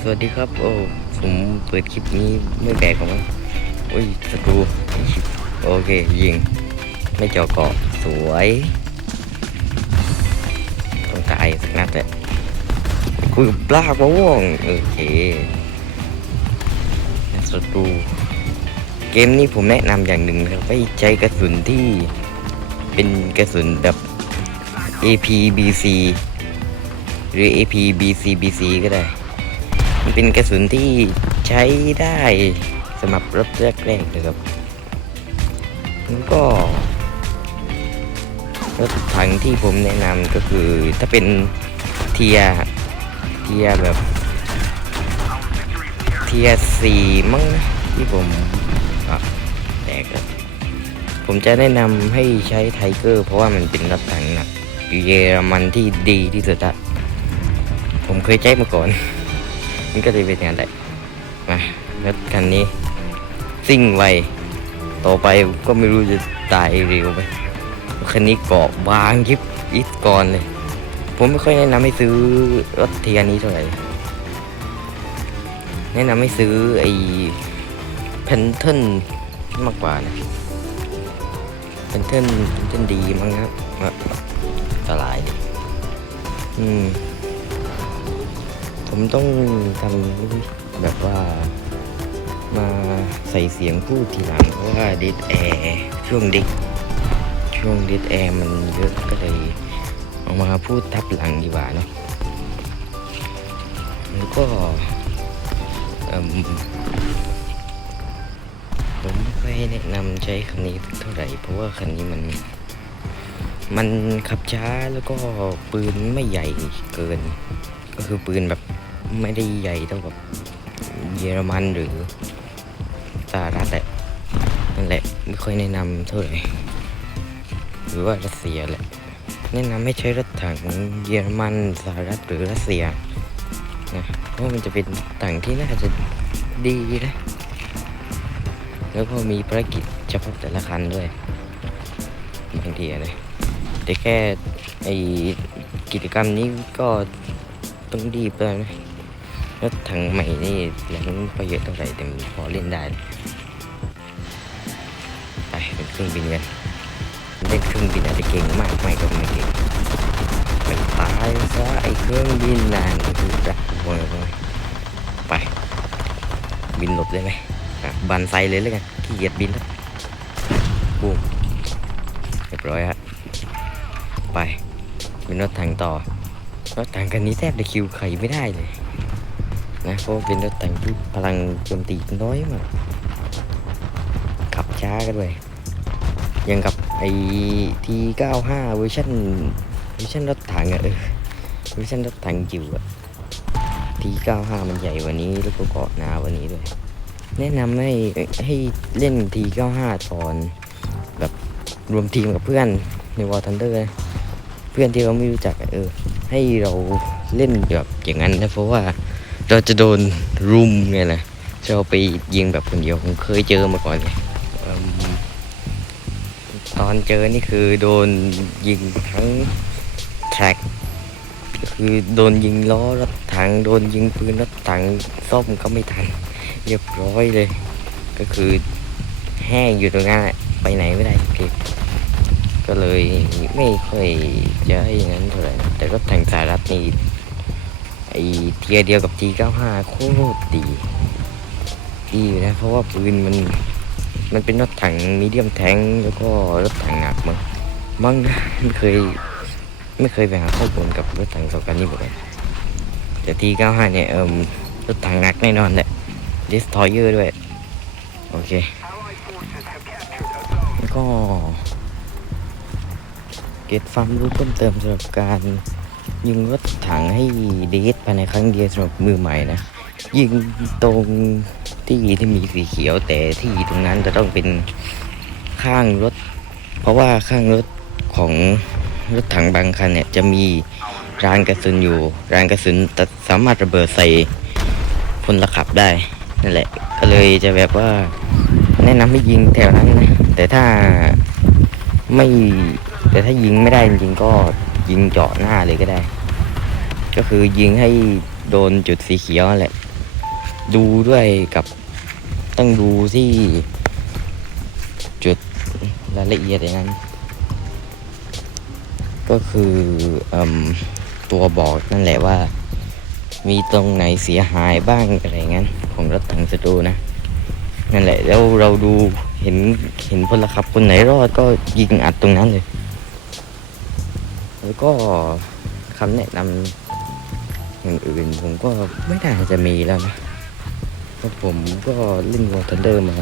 สวัสดีครับโอ้ผมเปิดคลิปนี้ไม่แปลกหรอกมั้งอุ้ยศัตรูโอเคยิงไม่เจาะเกาะสวยต้องตายสักนัดแหละคุยปลากมะม่วงโอเคศัตรูเกมนี้ผมแนะนำอย่างหนึ่งครับให้ใช้กระสุนที่เป็นกระสุนแบบ APBC หรือ APBCBC ก็ได้ มันเป็นกระสุนที่ใช้ได้สำหรับรถแรกๆเลยครับแล้วก็รถถังที่ผมแนะนำก็คือถ้าเป็นเทียเทียแบบเทียสี่มั้งนะที่ผมแตกแล้วผมจะแนะนำให้ใช้ไทเกอร์เพราะว่ามันเป็นรถถังหนักเยอรมันที่ดีที่สุดอะผมเคยใช้มาก่อน มันก็เลยเป็นอย่างนั้นแหละมารถคันนี้ซิ่งไวต่อไปก็ไม่รู้จะตายเร็วไหมคันนี้เกาะบางยิบอิดก่อนเลย ผมไม่ค่อยแนะนำให้ซื้อรถเทียนี้เท่าไหร่แนะนำให้ซื้อไอ้เพนเทนมากกว่านะเพนเทนเพนเทนดีมั้งครับอ่อันตรายดิอืม ผมต้องทำแบบว่ามาใส่เสียงพูดทีหลัง เพราะว่าดิสแอร์ช่วงดิสช่วงดิสแอร์มันเยอะก็เลยเอามาพูดทับหลังดีกว่าเนาะแล้วก็ผมไม่ค่อยแนะนำใช้คันนี้เท่าไหร่ เพราะว่าคันนี้มัน มันขับช้าแล้วก็ปืนไม่ใหญ่เกิน ก็คือปืนแบบ ไม่ได้ใหญ่เท่ากับเยอรมันหรือสหรัฐแหละนั่นแหละไม่ค่อยแนะนำเท่าไหร่หรือว่ารัสเซียแหละ แนะนำให้ใช้รถถังเยอรมันสหรัฐหรือรัสเซียนะเพราะมันจะเป็นถังที่น่าจะดีนะ แล้วก็มีภารกิจเฉพาะแต่ละคันด้วยบางทีอะนะแต่แค่ไอกิจกรรมนี้ก็ต้องรีบเลยนะ รถถังใหม่นี่แรงก็เยอะเท่าไหร่แต่มันพอเล่นได้ไปเป็นเครื่องบินกันเล่นเครื่องบินอาจจะเก่งมากไม่ก็ไม่เก่งไปตายซะไอเครื่องบินนานก็คือรักวงเลยไป บินหลบได้ไหมบันไซเลยแล้วกันขี้เกียจบินแล้วบูมเรียบร้อยฮะไปเป็นรถถังต่อรถถังคันนี้แทบจะคิวใครไม่ได้เลย นะเพราะว่าเป็นรถถังที่พลังโจมตีน้อยมากขับช้ากันเลยยังกับไอ้ที95เวอร์ชันเวอร์ชันรถถังอะเออเวอร์ชันรถถังจิ๋วอะที95มันใหญ่กว่านี้แล้วก็เกาะหนากว่านี้ด้วย แนะนำให้ให้เล่นที95ตอนแบบรวมทีมกับเพื่อนในวอร์ทันเดอร์นะเพื่อนที่เราไม่รู้จักเออ ให้เราเล่นแบบอย่างนั้นนะเพราะว่า เราจะโดนรุมไงนะจะเอาไปยิงแบบคนเดียวผมเคยเจอมาก่อนเอิ่มตอนเจอนี่คือโดนยิงทั้งแท็กคือโดนยิงล้อรถถังโดนยิงปืนรถถังซ่อมก็ไม่ทันเรียบร้อยเลย ก็คือแห้งอยู่ตรงนั้นไปไหนไม่ได้โอเคก็เลยไม่ค่อยจะอย่างนั้นเท่าไหร่แต่รถถังสหรัฐนี่ ไอเทียเดียวกับ G95 โคตรดีดีอยู่นะ เพราะว่าปืนมัน มันเป็นรถถังมีเดียมแทงแล้วก็รถถังหนักมั้งมั้งนะไม่เคย ไม่เคยไปหาข้อมูลกับรถถังสองกันนี้หมดเลยแต่ T95 เนี่ยเอิมรถถังหนักแน่นอนแหละ Destroyer ด้วย โอเค แล้วก็ เก็ตความรู้เพิ่มเติมสำหรับการ ยิงรถถังให้เดทภายในครั้งเดียวสำหรับมือใหม่นะ ยิงตรงที่ที่มีสีเขียวแต่ที่ตรงนั้นจะต้องเป็นข้างรถ เพราะว่าข้างรถของรถถังบางคันเนี่ยจะมีรางกระสุนอยู่รางกระสุนแต่สามารถระเบิดใส่พลขับได้นั่นแหละ ก็เลยจะแบบว่าแนะนำให้ยิงแถวนั้นนะแต่ถ้าไม่แต่ถ้ายิงไม่ได้จริงก็ยิงเจาะหน้าเลยก็ได้ ก็คือยิงให้โดนจุดสีเขียวแหละ ดูด้วยกับต้องดูที่จุดรายละเอียดอย่างนั้น ก็คืออตัวบอกนั่นแหละว่า มีตรงไหนเสียหายบ้างอะไรงั้น ของรถถังศัตรูนะ นั่นแหละ แล้วเราดูเห็นเห็นพลขับคนไหนรอดก็ยิงอัดตรงนั้นเลย แล้วก็คำแนะนำ อย่างอื่นผมก็ไม่น่าจะมีแล้วนะเพราะผมก็เล่นวอร์ทันเดอร์มา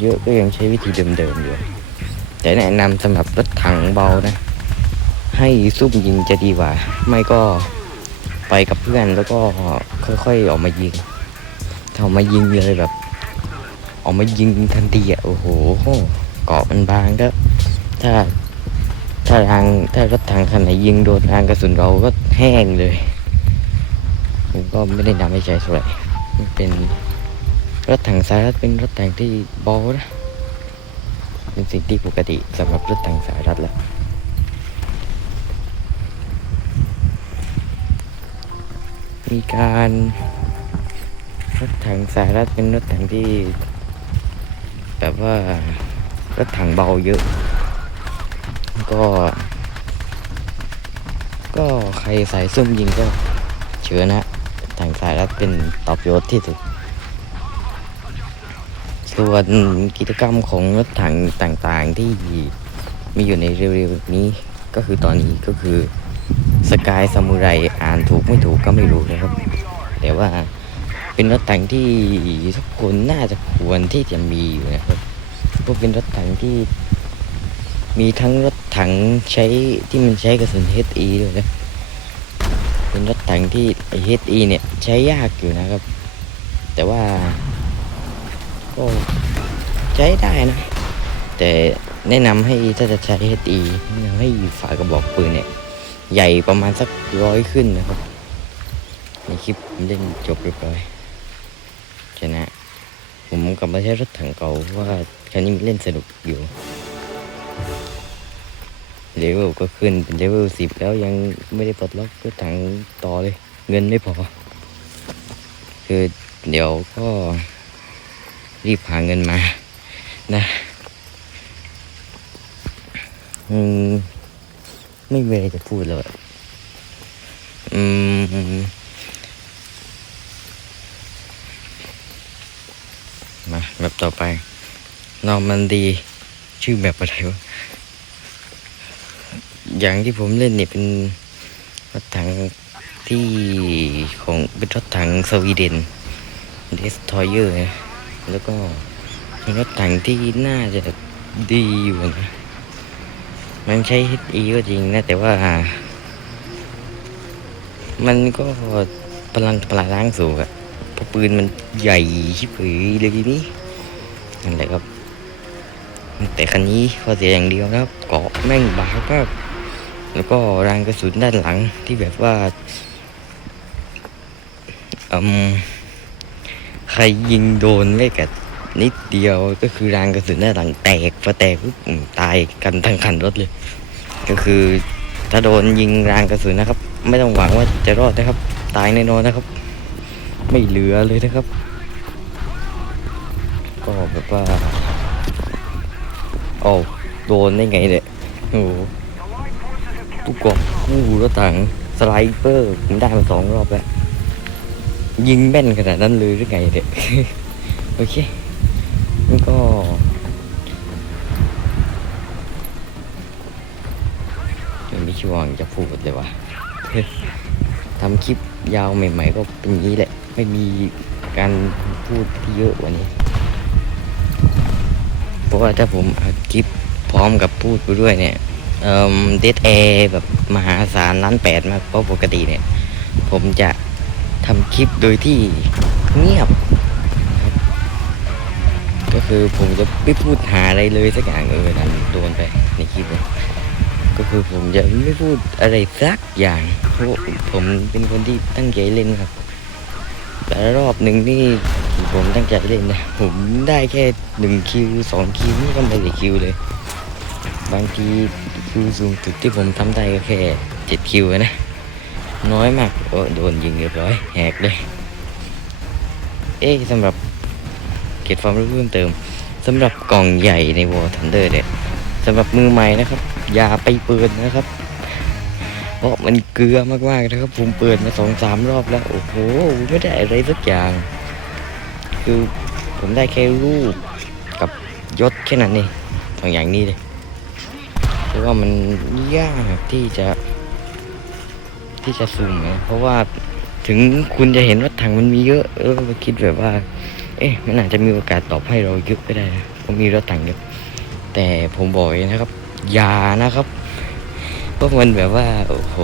เยอะก็ยังใช้วิธีเดิมๆอยู่ แต่แนะนำสำหรับรถถังเบานะ ให้ซุ่มยิงจะดีกว่า ไม่ก็ไปกับเพื่อนแล้วก็ค่อยๆออกมายิงถ้าออกมายิงเลยแบบ ออกมายิงทันทีอะโอ้โหเกาะมันบางก็ ถ้าถ้าทางถ้ารถถังคันไหนยิงโดนทางกระสุนเราก็แห้งเลย ผมก็ไม่ได้นำให้ใจเท่าไหร่มันเป็นรถถังสายรัฐเป็นรถถังที่เบานะเป็นสิ่งที่ปกติสำหรับรถถังสายรัฐแล้วมีการรถถังสายรัฐเป็นรถถังที่แบบว่ารถถังเบาเยอะ ก็ ก็ใครสายซุ่มยิงก็เชิญนะ ถังสายรัฐเป็นตอบโยชน์ที่สุด ส่วนกิจกรรมของรถถังต่างๆที่มีอยู่ในเร็วๆนี้ก็คือตอนนี้ก็คือสกายซามูไรอ่านถูกไม่ถูกก็ไม่รู้นะครับ แต่ว่าเป็นรถถังที่ทุกคนน่าจะควรที่จะมีอยู่นะครับเพราะเป็นรถถังที่ มีทั้งรถถังใช้ที่มันใช้กระสุน HE ด้วยนะเป็นรถถังที่ ไอ HE เนี่ยใช้ยากอยู่นะครับ แต่ว่าก็ใช้ได้นะ แต่แนะนำให้ถ้าจะใช้ HE แนะนำให้ฝากระบอกปืนเนี่ย ใหญ่ประมาณสักร้อยขึ้นนะครับ ในคลิปผมเล่นจบเรียบร้อยชนะ ผมกลับมาใช้รถถังเก่าเพราะว่าคันนี้มันเล่นสนุกอยู่เลเวลก็ขึ้นเป็นเลเวลสิบแล้วยังไม่ได้ปลดล็อกรถถังต่อเลย เงินไม่พอ คือเดี๋ยวก็รีบหาเงินมา นะอืมไม่มีอะไรจะพูดเลยอืมมาแบบต่อไปนอมันดีชื่อแบบอะไรวะอย่างที่ผมเล่นเนี่ยเป็นรถถัง ที่ของเป็นรถถังสวีเดนเดสทอยเยอร์นะแล้วก็เป็นรถถังที่น่าจะดีอยู่นะมันใช้ HE ก็จริงนะ แต่ว่า มันก็พลังพลาล้างสูงอะเพราะปืนมันใหญ่ชิบหายเลยทีนี้นั่นแหละครับ แต่คันนี้ข้อเสียอย่างเดียวนะครับเกาะแม่งบางมากแล้วก็รางกระสุนด้านหลังที่แบบว่า ใครยิงโดนไม่กัดนิดเดียวก็คือรางกระสุนด้านหลังแตกพอแตกปุ๊บตายกันทั้งคันรถเลย ก็คือถ้าโดนยิงรางกระสุนนะครับ ไม่ต้องหวังว่าจะรอดนะครับ ตายแน่นอนนะครับ ไม่เหลือเลยนะครับ ก็แบบว่าโอ้โดนได้ไงเนี่ยโอ้โหตุกกอกกู้รถถังสไลเปอร์ผมได้มาสองรอบแล้ว ยิงแม่นขนาดนั้นเลยหรือไงเนี่ยโอเคนี่ก็ยังไม่ช่วงจะพูดเลยว่ะทำคลิปยาวใหม่ ๆ ก็เป็นอย่างนี้แหละ ไม่มีการพูดที่เยอะกว่านี้ เพราะว่าถ้าผมอัดคลิปพร้อมกับพูดไปด้วยเนี่ยเอ่อเดทแอร์แบบมหาศาลล้านแปดมากเพราะปกติเนี่ย ผมจะ ทำคลิปโดยที่เงียบ ก็คือผมจะไม่พูดหาอะไรเลยสักอย่างเออนั่นโดนไปในคลิปเลยก็คือผมจะไม่พูดอะไรสักอย่างเพราะผมเป็นคนที่ตั้งใจเล่นครับ แต่รอบหนึ่งนี่ผมตั้งใจเล่นนะผมได้แค่หนึ่งคิวสองคิวนี่ก็ไม่ได้คิวเลย บางทีคิวสูงสุดที่ผมทำได้ก็แค่เจ็ดคิวนะ น้อยมากโอ้โดนยิงเรียบร้อยแหกเลยเอ๊ะสำหรับเก็บความรู้เพิ่มเติมสำหรับกล่องใหญ่ใน War Thunder เนี่ยสำหรับมือใหม่นะครับ อย่าไปเปิดนะครับ เพราะมันเกลือมากๆนะครับผมเปิดมาสองสามรอบแล้ว โอ้โหไม่ได้อะไรสักอย่าง คือผมได้แค่รูปกับยศแค่นั้นเองสองอย่างนี้เลยเพราะว่ามันยากที่จะ ที่จะสุ่มนะเพราะว่าถึงคุณจะเห็นว่าถังมันมีเยอะแล้วก็คิดแบบว่า เอ๊ะมันอาจจะมีโอกาสตอบให้เราเยอะก็ได้นะเพราะมีรถถังเยอะแต่ผมบอกเลยนะครับอย่านะครับเพราะมันแบบว่าโอ้โห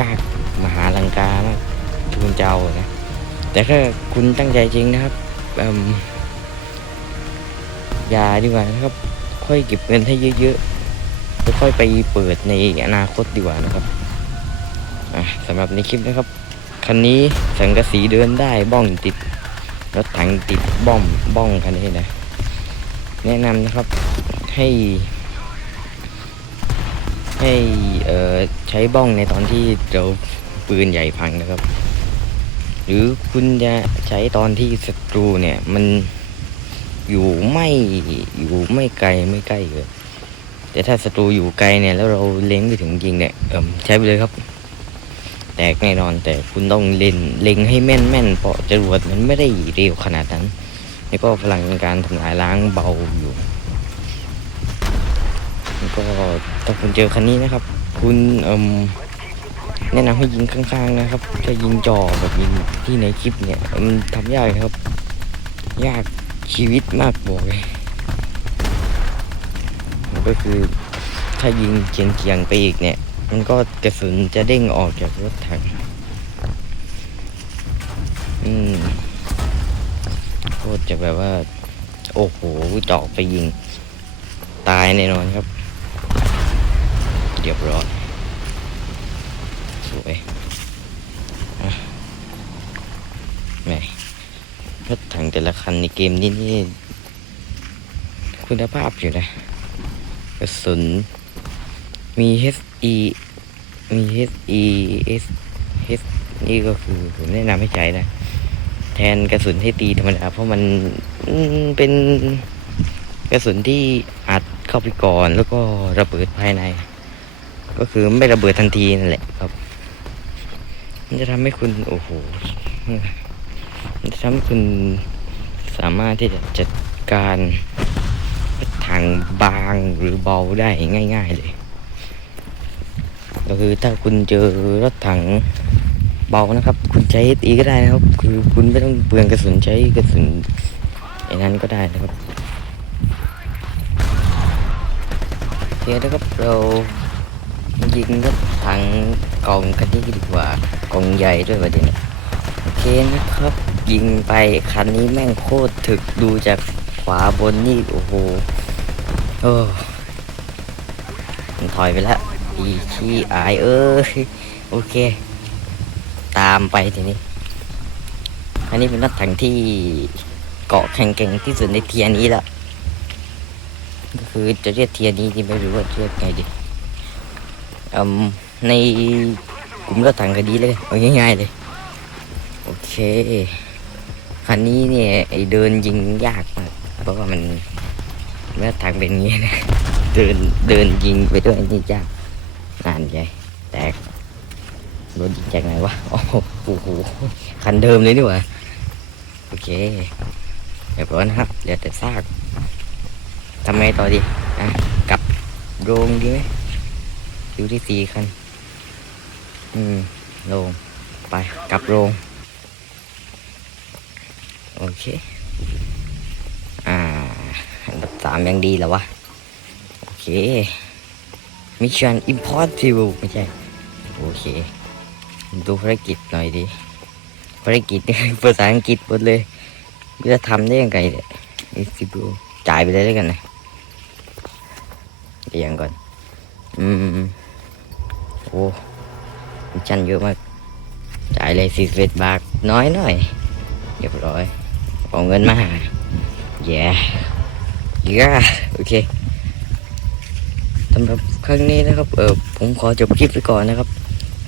ยากมหาลังกามากทุนเจ้านะแต่ถ้าคุณตั้งใจจริงนะครับอย่าดีกว่านะครับ ค่อยเก็บเงินให้เยอะๆแล้วค่อยไปเปิดในอนาคตดีกว่านะครับ อะสำหรับในคลิปนะครับ คันนี้สังกะสีเดินได้บ้องติดรถถังติดบ้อมบ้องคันนี้นะ แนะนำนะครับให้ ให้เอ่อใช้บ้องในตอนที่เราปืนใหญ่พังนะครับ หรือคุณจะใช้ตอนที่ศัตรูเนี่ย มันอยู่ไม่อยู่ไม่ไกลไม่ใกล้เลยแต่ถ้าศัตรูอยู่ไกลเนี่ยแล้วเราเล็งไปถึงยิงเนี่ยใช้ไปเลยครับ แตกแน่นอนแต่คุณต้องเล่นเล็งให้แม่นแม่นๆเพราะจรวดมันไม่ได้เร็วขนาดนั้น แล้วก็พลังการทำลายล้างเบาอยู่แล้วก็ถ้าคุณเจอคันนี้นะครับ คุณเอ่มแนะนำให้ยิงข้างๆนะครับถ้ายิงจอแบบยิงที่ในคลิปเนี่ยมันทำยากครับ ยากชีวิตมากบอกเลยก็คือถ้ายิงเฉียงๆไปอีกเนี่ย มันก็กระสุนจะเด้งออกจากรถถังอืมโคตรจะแบบว่า โอ้โหเจาะไปยิง ตายแน่นอนครับ เรียบร้อยสวยแหมรถถังแต่ละคันในเกมนี้นี่คุณภาพอยู่นะ กระสุน มี e มี HE S H นี่ก็คือผมแนะนำให้ใช้นะ แทนกระสุนให้ตีธรรมดาเพราะมันเป็นกระสุนที่อัดเข้าไปก่อนแล้วก็ระเบิดภายใน ก็คือไม่ระเบิดทันทีนั่นแหละครับ มันจะทำให้คุณโอ้โหมันจะทำให้คุณสามารถที่จะจัดการรถถังบางหรือเบาได้ง่าย ๆ เลย ก็คือถ้าคุณเจอรถถังเบานะครับ คุณใช้ตีก็ได้นะครับ คือคุณไม่ต้องเปลืองกระสุนใช้กระสุนไอ้นั้นก็ได้นะครับโอเคนะครับเรายิงรถถังกล่องคันนี้ดีกว่ากล่องใหญ่ด้วยประเด็นโอเคนะครับ ยิงไปคันนี้แม่งโคตรถึกดูจากขวาบนนี่โอ้โหโอ้มันถอยไปแล้ว อีขี้อายเอ้ยโอเค ตามไปทีนี้ อันนี้เป็นรถถังที่เกาะแข่งเก่งที่สุดในเทียนี้ละก็คือจะเรียกเทียนี้ที่ไม่รู้ว่าเรียกไงดีอืมในกลุ่มรถถังคันนี้เลยเอาง่ายๆเลย โอเคคันนี้เนี่ยไอเดินยิงยากมากเพราะว่ามันรถถังเป็นงงี้นะเดินเดินยิงไปด้วยนี่ยาก นานใหญ่แตกโดนยิงจากไหนวะโอ้โหคันเดิมเลยนี่หว่าโอเคเรียบร้อยนะครับเหลือแต่ซากทำไงต่อดีอะกลับโรงดีไหมอยู่ที่สี่คันอืมโรงไปกลับโรงโอเค อ่าอันดับสามยังดีแล้ววะ โอเค Mission Impossible ไม่ใช่ โอเค ดูภารกิจหน่อยดิภารกิจภาษาอังกฤษหมดเลยจะทำได้ยังไงเนี่ยจ่ายไปเลยแล้วกันนะเรียงก่อน อืมโอ้มิชชั่นเยอะมาก จ่ายเลยสี่สิบบาทน้อยหน่อยเรียบร้อยเอาเงินมาแย่เย้โอเค สำหรับครั้งนี้นะครับ เออผมขอจบคลิปไปก่อนนะครับ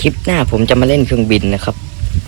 คลิปหน้าผมจะมาเล่นเครื่องบินนะครับ